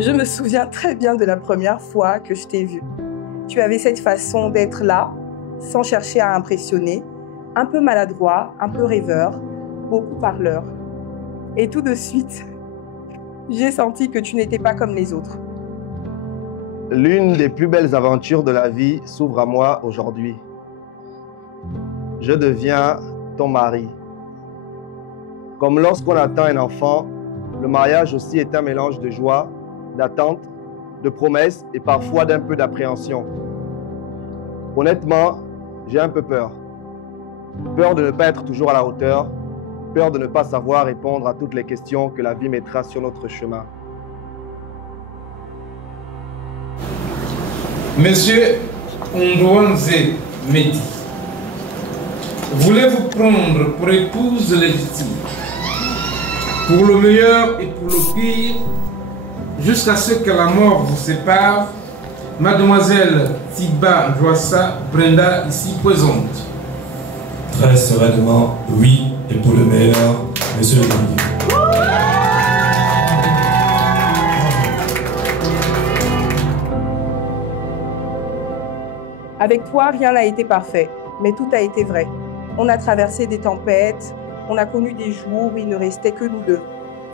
Je me souviens très bien de la première fois que je t'ai vue. Tu avais cette façon d'être là, sans chercher à impressionner, un peu maladroit, un peu rêveur, beaucoup parleur. Et tout de suite, j'ai senti que tu n'étais pas comme les autres. L'une des plus belles aventures de la vie s'ouvre à moi aujourd'hui. Je deviens ton mari. Comme lorsqu'on attend un enfant, le mariage aussi est un mélange de joie, d'attente, de promesses et parfois d'un peu d'appréhension. Honnêtement, j'ai un peu peur. Peur de ne pas être toujours à la hauteur, peur de ne pas savoir répondre à toutes les questions que la vie mettra sur notre chemin. Monsieur Ondouanze Mehdi, voulez-vous prendre pour épouse légitime, pour le meilleur et pour le pire, jusqu'à ce que la mort vous sépare, Mademoiselle Tiba Joassa Brenda, ici présente? Très sereinement, oui, et pour le meilleur, monsieur le ministre. Avec toi, rien n'a été parfait, mais tout a été vrai. On a traversé des tempêtes, on a connu des jours où il ne restait que nous deux,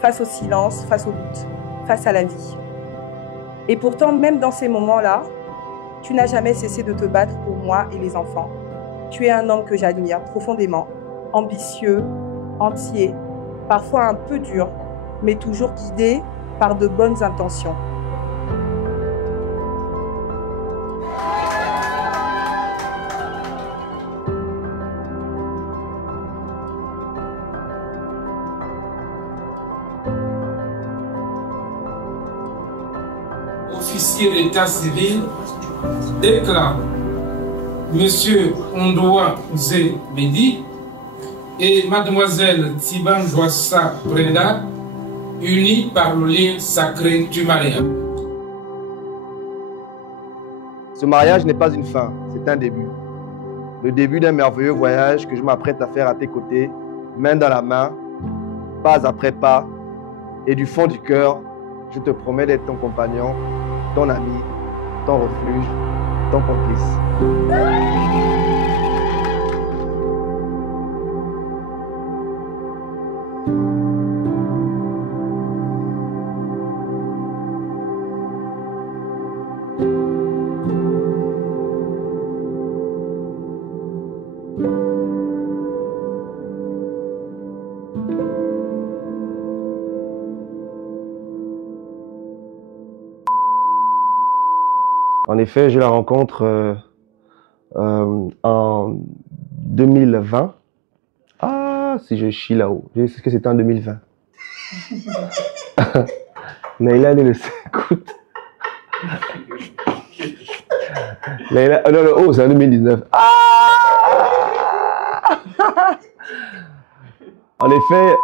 face au silence, face au doute, face à la vie. Et pourtant, même dans ces moments-là, tu n'as jamais cessé de te battre pour moi et les enfants. Tu es un homme que j'admire profondément, ambitieux, entier, parfois un peu dur, mais toujours guidé par de bonnes intentions. Officier d'état civil déclare Monsieur Ondouanze Mehdi et Mademoiselle Tiba Joassa Brenda unis par le lien sacré du mariage. Ce mariage n'est pas une fin, c'est un début. Le début d'un merveilleux voyage que je m'apprête à faire à tes côtés, main dans la main, pas après pas, et du fond du cœur, je te promets d'être ton compagnon, ton ami, ton refuge, ton complice. En effet, je la rencontre en 2020. Ah, si je chie là-haut. Je sais que c'était en 2020. Mais là, elle s'écoute. Oh non, oh, c'est en 2019. Ah! En effet,